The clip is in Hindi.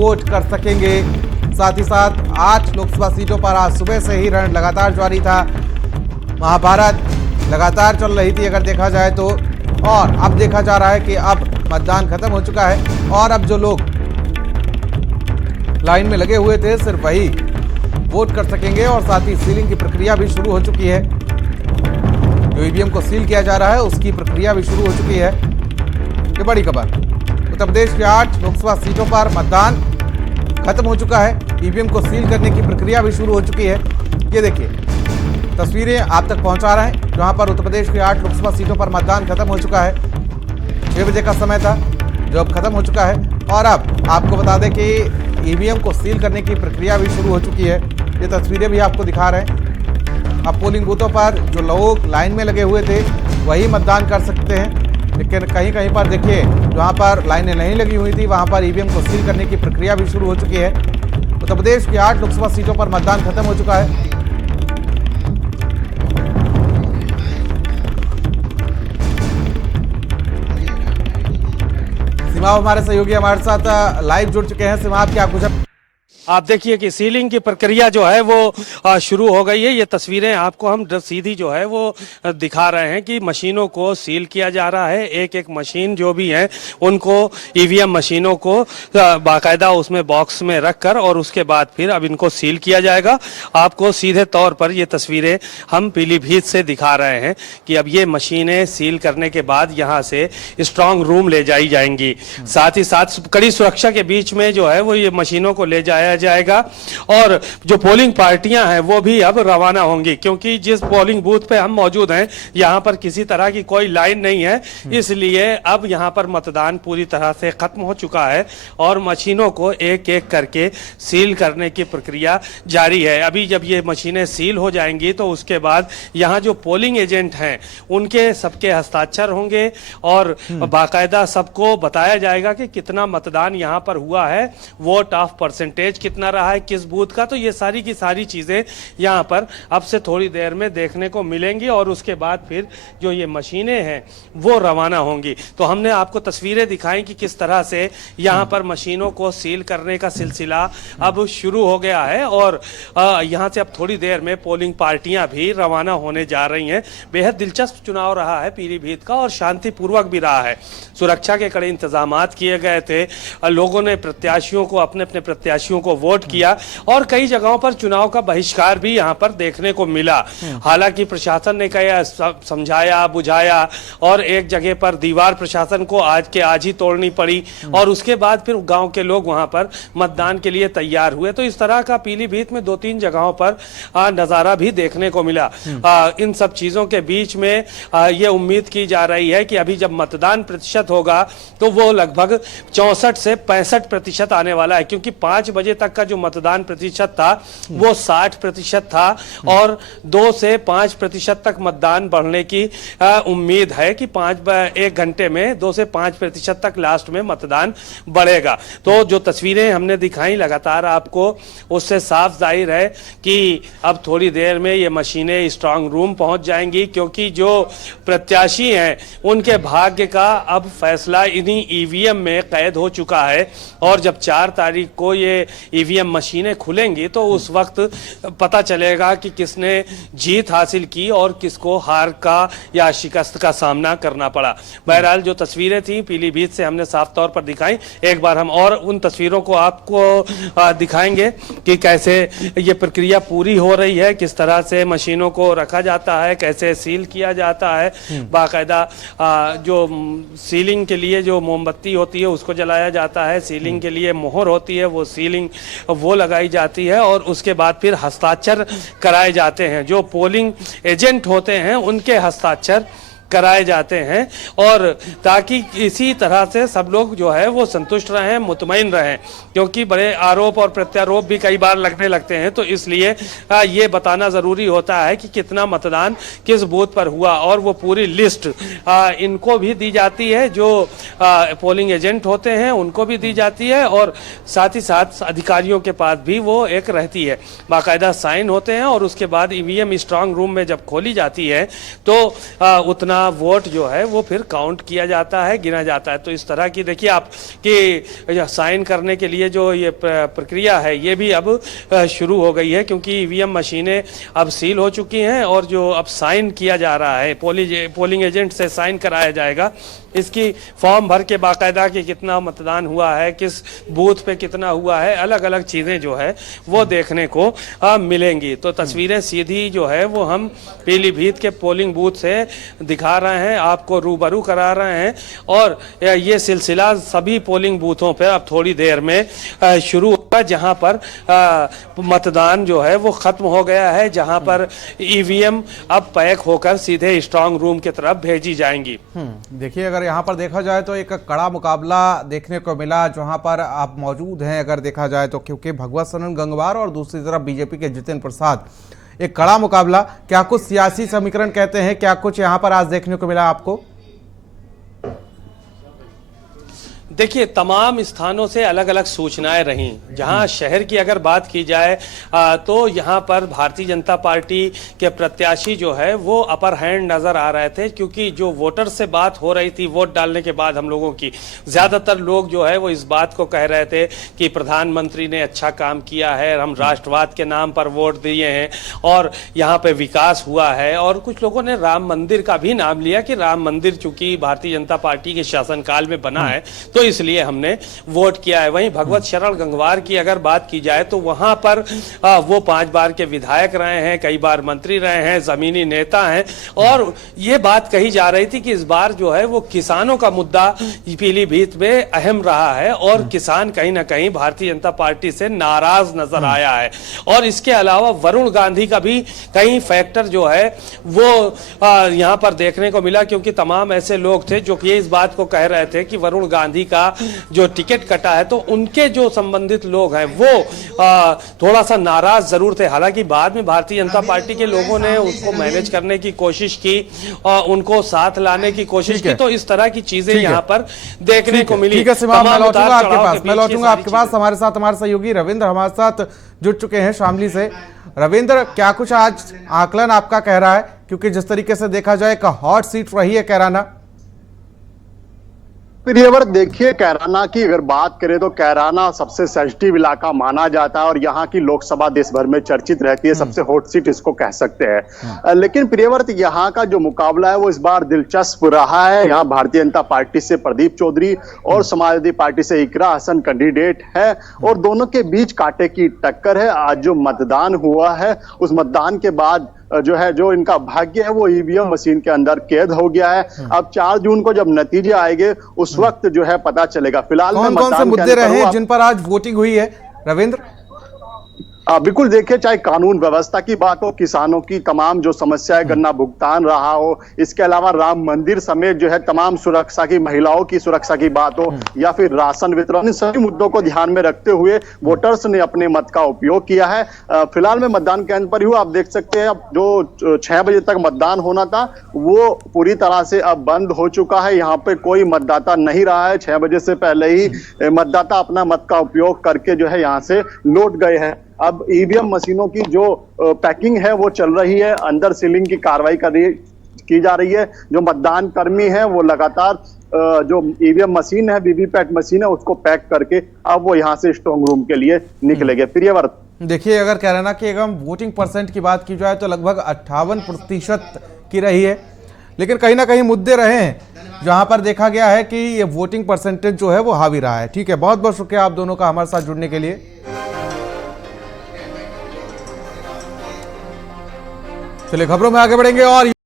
वोट कर सकेंगे। साथ ही साथ 8 लोकसभा सीटों पर आज सुबह से ही रण लगातार जारी था। महाभारत लगातार चल रही थी अगर देखा जाए तो, और अब देखा जा रहा है कि अब मतदान खत्म हो चुका है और अब जो लोग लाइन में लगे हुए थे सिर्फ वही वोट कर सकेंगे और साथ ही सीलिंग की प्रक्रिया भी शुरू हो चुकी है। जो ईवीएम को सील किया जा रहा है उसकी प्रक्रिया भी शुरू हो चुकी है। ये बड़ी खबर, उत्तर प्रदेश के 8 लोकसभा सीटों पर मतदान खत्म हो चुका है। ईवीएम को सील करने की प्रक्रिया भी शुरू हो चुकी है। ये देखिए तस्वीरें आप तक पहुंचा रहे हैं जहां पर उत्तर प्रदेश के 8 लोकसभा सीटों पर मतदान खत्म हो चुका है। 6 बजे का समय था जो अब खत्म हो चुका है और अब आपको बता दें कि ईवीएम को सील करने की प्रक्रिया भी शुरू हो चुकी है। ये तस्वीरें भी आपको दिखा रहे हैं। अब पोलिंग बूथों पर जो लोग लाइन में लगे हुए थे वही मतदान कर सकते हैं, लेकिन कहीं कहीं पर देखिए जहाँ पर लाइनें नहीं लगी हुई थी वहाँ पर ईवीएम को सील करने की प्रक्रिया भी शुरू हो चुकी है। उत्तर प्रदेश की 8 लोकसभा सीटों पर मतदान खत्म हो चुका है। सीमा हमारे सहयोगी हमारे साथ लाइव जुड़ चुके हैं। सीमा, आप क्या कुछ आप देखिए कि सीलिंग की प्रक्रिया जो है वो शुरू हो गई है। ये तस्वीरें आपको हम सीधी जो है वो दिखा रहे हैं कि मशीनों को सील किया जा रहा है। एक एक मशीन जो भी है उनको ईवीएम मशीनों को बाकायदा उसमें बॉक्स में रखकर और उसके बाद फिर अब इनको सील किया जाएगा। आपको सीधे तौर पर ये तस्वीरें हम पीलीभीत से दिखा रहे हैं कि अब ये मशीनें सील करने के बाद यहाँ से स्ट्रांग रूम ले जाई जाएंगी। साथ ही साथ कड़ी सुरक्षा के बीच में जो है वो ये मशीनों को ले जाया जाएगा और जो पोलिंग पार्टियां हैं वो भी अब रवाना होंगी, क्योंकि जिस पोलिंग बूथ पे हम मौजूद हैं यहां पर किसी तरह की कोई लाइन नहीं है, इसलिए अब यहां पर मतदान पूरी तरह से खत्म हो चुका है और मशीनों को एक एक करके सील करने की प्रक्रिया जारी है। अभी जब ये मशीनें सील हो जाएंगी तो उसके बाद यहां जो पोलिंग एजेंट हैं उनके सबके हस्ताक्षर होंगे और बाकायदा सबको बताया जाएगा कि कितना मतदान यहां पर हुआ है, वोट ऑफ परसेंटेज कितना रहा है किस बूथ का। तो ये सारी की सारी चीजें यहाँ पर अब से थोड़ी देर में देखने को मिलेंगी और उसके बाद फिर जो ये मशीनें हैं वो रवाना होंगी। तो हमने आपको तस्वीरें दिखाई कि किस तरह से यहाँ पर मशीनों को सील करने का सिलसिला अब शुरू हो गया है और यहाँ से अब थोड़ी देर में पोलिंग पार्टियां भी रवाना होने जा रही हैं। बेहद दिलचस्प चुनाव रहा है पीलीभीत का और शांतिपूर्वक भी रहा है। सुरक्षा के कड़े इंतजामात किए गए थे, लोगों ने प्रत्याशियों को अपने अपने प्रत्याशियों को वोट किया और कई जगहों पर चुनाव का बहिष्कार भी यहां पर देखने को मिला। हालांकि प्रशासन ने कहा समझाया बुझाया और एक जगह पर दीवार प्रशासन को आज के आज ही तोड़नी पड़ी और उसके बाद फिर गांव के लोग वहां पर मतदान के लिए तैयार हुए। तो इस तरह का पीलीभीत में 2-3 जगहों पर नजारा भी देखने को मिला। इन सब चीजों के बीच में ये उम्मीद की जा रही है कि अभी जब मतदान प्रतिशत होगा तो वो लगभग 64 से 65% आने वाला है, क्योंकि 5 बजे तक का जो मतदान प्रतिशत था वो 60% था और 2 से 5% तक मतदान बढ़ने की उम्मीद है कि 1 घंटे में 2 से 5% तक लास्ट में मतदान बढ़ेगा। तो जो तस्वीरें हमने दिखाई लगातार आपको, उससे साफ जाहिर है कि अब थोड़ी देर में ये मशीनें स्ट्रांग रूम पहुंच जाएंगी, क्योंकि जो प्रत्याशी हैं उनके भाग्य का अब फैसला इन्हीं ईवीएम में कैद हो चुका है और जब 4 तारीख को ये ईवीएम मशीनें खुलेंगी तो उस वक्त पता चलेगा कि किसने जीत हासिल की और किसको हार का या शिकस्त का सामना करना पड़ा। बहरहाल जो तस्वीरें थी पीलीभीत से हमने साफ तौर पर दिखाई। एक बार हम और उन तस्वीरों को आपको दिखाएंगे कि कैसे ये प्रक्रिया पूरी हो रही है, किस तरह से मशीनों को रखा जाता है, कैसे सील किया जाता है। बाकायदा जो सीलिंग के लिए जो मोमबत्ती होती है उसको जलाया जाता है, सीलिंग के लिए मोहर होती है वो सीलिंग वो लगाई जाती है और उसके बाद फिर हस्ताक्षर कराए जाते हैं। जो पोलिंग एजेंट होते हैं उनके हस्ताक्षर कराए जाते हैं और ताकि इसी तरह से सब लोग जो है वो संतुष्ट रहें, मुतमईन रहें, क्योंकि बड़े आरोप और प्रत्यारोप भी कई बार लगने लगते हैं। तो इसलिए ये बताना ज़रूरी होता है कि कितना मतदान किस बूथ पर हुआ और वो पूरी लिस्ट इनको भी दी जाती है, जो पोलिंग एजेंट होते हैं उनको भी दी जाती है और साथ ही साथ अधिकारियों के पास भी वो एक रहती है। बाकायदा साइन होते हैं और उसके बाद ईवीएम स्ट्रांग रूम में जब खोली जाती है तो उतना वोट जो है वो फिर काउंट किया जाता है, गिना जाता है। तो इस तरह की देखिए आप कि साइन करने के लिए जो ये प्रक्रिया है ये भी अब शुरू हो गई है, क्योंकि ईवीएम मशीनें अब सील हो चुकी हैं और जो अब साइन किया जा रहा है, पोलिंग एजेंट से साइन कराया जाएगा। इसकी फॉर्म भर के बाकायदा कि कितना मतदान हुआ है, किस बूथ पे कितना हुआ है, अलग अलग चीज़ें जो है वो देखने को मिलेंगी। तो तस्वीरें सीधी जो है वो हम पीलीभीत के पोलिंग बूथ से दिखा रहे हैं, आपको रूबरू करा रहे हैं। और ये सिलसिला सभी पोलिंग बूथों पे अब थोड़ी देर में शुरू होगा, जहां पर मतदान जो है वो खत्म हो गया है, जहां पर ईवीएम अब पैक होकर सीधे स्ट्रांग रूम की तरफ भेजी जाएंगी। देखिए, अगर यहाँ पर देखा जाए तो एक कड़ा मुकाबला देखने को मिला जहां पर आप मौजूद हैं। अगर देखा जाए तो क्योंकि भगवत सरन गंगवार और दूसरी तरफ बीजेपी के जितेंद्र प्रसाद, एक कड़ा मुकाबला। क्या कुछ सियासी समीकरण कहते हैं, क्या कुछ यहाँ पर आज देखने को मिला आपको? देखिए, तमाम स्थानों से अलग अलग सूचनाएं रहीं। जहां शहर की अगर बात की जाए तो यहां पर भारतीय जनता पार्टी के प्रत्याशी जो है वो अपर हैंड नजर आ रहे थे, क्योंकि जो वोटर से बात हो रही थी वोट डालने के बाद हम लोगों की, ज्यादातर लोग जो है वो इस बात को कह रहे थे कि प्रधानमंत्री ने अच्छा काम किया है, हम राष्ट्रवाद के नाम पर वोट दिए हैं और यहाँ पे विकास हुआ है। और कुछ लोगों ने राम मंदिर का भी नाम लिया कि राम मंदिर चूंकि भारतीय जनता पार्टी के शासनकाल में बना है तो इसलिए हमने वोट किया है। वहीं भगवत शरण गंगवार की अगर बात की जाए तो वहां पर वो 5 बार के विधायक रहे हैं, कई बार मंत्री रहे हैं, जमीनी नेता हैं। और ये बात कही जा रही थी कि इस बार जो है वो किसानों का मुद्दा पीलीभीत में अहम रहा है और किसान कहीं ना कहीं भारतीय जनता पार्टी से नाराज नजर आया है। और इसके अलावा वरुण गांधी का भी कई फैक्टर जो है वो यहां पर देखने को मिला, क्योंकि तमाम ऐसे लोग थे जो कि इस बात को कह रहे थे कि वरुण गांधी का जो टिकट कटा है तो उनके जो संबंधित लोग हैं वो थोड़ा सा नाराज जरूर थे। हालांकि बाद में भारतीय जनता पार्टी के लोगों ने उसको मैनेज करने की कोशिश की और उनको साथ लाने की कोशिश की। तो इस तरह की चीजें यहाँ पर देखने को मिली। ठीक है सिमाम, मैं लौटूंगा आपके पास। हमारे साथ हमारे सहयोगी रविंद्र हमारे साथ जुड़ चुके हैं शामली से। रविंद्र, क्या कुछ आज आकलन आपका कह रहा है, क्योंकि जिस तरीके से देखा जाए एक हॉट सीट रही है कैराना? प्रियव्रत, देखिए, कैराना की अगर बात करें तो कैराना सबसे सेंसिटिव इलाका माना जाता है और यहाँ की लोकसभा देश भर में चर्चित रहती है, सबसे हॉट सीट इसको कह सकते हैं। लेकिन प्रियव्रत, यहाँ का जो मुकाबला है वो इस बार दिलचस्प रहा है। यहाँ भारतीय जनता पार्टी से प्रदीप चौधरी और समाजवादी पार्टी से इकरा हसन कैंडिडेट है और दोनों के बीच कांटे की टक्कर है। आज जो मतदान हुआ है उस मतदान के बाद जो है जो इनका भाग्य है वो ईवीएम मशीन के अंदर कैद हो गया है। अब 4 जून को जब नतीजे आएंगे उस वक्त जो है पता चलेगा। फिलहाल कौन से मुद्दे रहे जिन पर आज वोटिंग हुई है रविंद्र? बिल्कुल, देखिए, चाहे कानून व्यवस्था की बात हो, किसानों की तमाम जो समस्याएं, गन्ना भुगतान रहा हो, इसके अलावा राम मंदिर समेत जो है तमाम सुरक्षा की, महिलाओं की सुरक्षा की बात हो या फिर राशन वितरण, इन सभी मुद्दों को ध्यान में रखते हुए वोटर्स ने अपने मत का उपयोग किया है। फिलहाल मैं मतदान केंद्र पर ही हूँ। आप देख सकते हैं अब जो 6 बजे तक मतदान होना था वो पूरी तरह से अब बंद हो चुका है। यहाँ पे कोई मतदाता नहीं रहा है। 6 बजे से पहले ही मतदाता अपना मत का उपयोग करके जो है यहाँ से लौट गए हैं। अब ईवीएम मशीनों की जो पैकिंग है वो चल रही है, अंदर सीलिंग की कार्रवाई की जा रही है। जो मतदान कर्मी है वो लगातार जो ईवीएम मशीन है, वीवीपैट मशीन है, उसको पैक करके अब वो यहाँ से स्ट्रांग रूम के लिए निकलेंगे। प्रियव्रत, देखिए, अगर कैराना की अगर वोटिंग परसेंट की बात की जाए तो लगभग 58% की रही है, लेकिन कहीं ना कहीं मुद्दे रहे हैं जहां पर देखा गया है कि ये वोटिंग परसेंटेज जो है वो हावी रहा है। ठीक है, बहुत बहुत शुक्रिया आप दोनों का हमारे साथ जुड़ने के लिए। चलिए खबरों में आगे बढ़ेंगे और